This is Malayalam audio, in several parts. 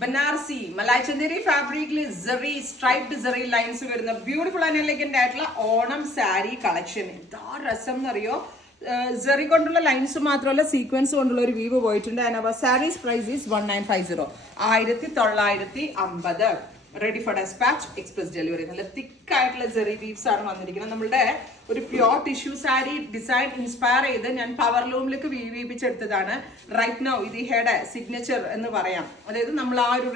ബനാറസി മലായ് ചന്ദേരി ഫാബ്രിക്കിൽ സെറി സ്ട്രൈപ്ഡ് സെറി ലൈൻസ് വരുന്ന ബ്യൂട്ടിഫുൾ ആൻഡ് എലഗന്റ് ആയിട്ടുള്ള ഓണം സാരി കളക്ഷൻ. എന്താ രസം എന്നറിയോ? സെറി കൊണ്ടുള്ള ലൈൻസ് മാത്രമല്ല സീക്വൻസ് കൊണ്ടുള്ള ഒരു വീവ് പോയിട്ടുണ്ട്. ആൻഡ് അവർ sarees price is 1950, 1950. Ready for dispatch, express delivery. നല്ല തിക്കായിട്ടുള്ള സെറി വീവ്സ് ആണ് വന്നിരിക്കുന്നത്. നമ്മുടെ ഒരു pure tissue sari design inspire ചെയ്ത് ഞാൻ പവർ ലൂമിലേക്ക് വീവിപ്പിച്ചെടുത്തതാണ്. റൈറ്റ് നൗ ഇത് ഹെഡ് സിഗ്നേച്ചർ എന്ന് പറയാം. അതായത് നമ്മൾ ആ ഒരു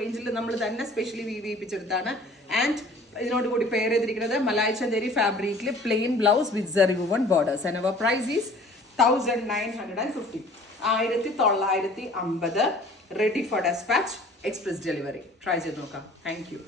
റേഞ്ചിൽ നമ്മൾ തന്നെ സ്പെഷ്യലി വീവിപ്പിച്ചെടുത്താണ്. ആൻഡ് ഇതിനോട് കൂടി പെയർ ചെയ്തിരിക്കുന്നത് മലായ് ചന്ദേരി ഫാബ്രിക്കിൽ plain blouse with zari woven borders. And our price is 1950, 1950. Ready for dispatch, express delivery. Try ചെയ്ത് നോക്കാം. Thank U.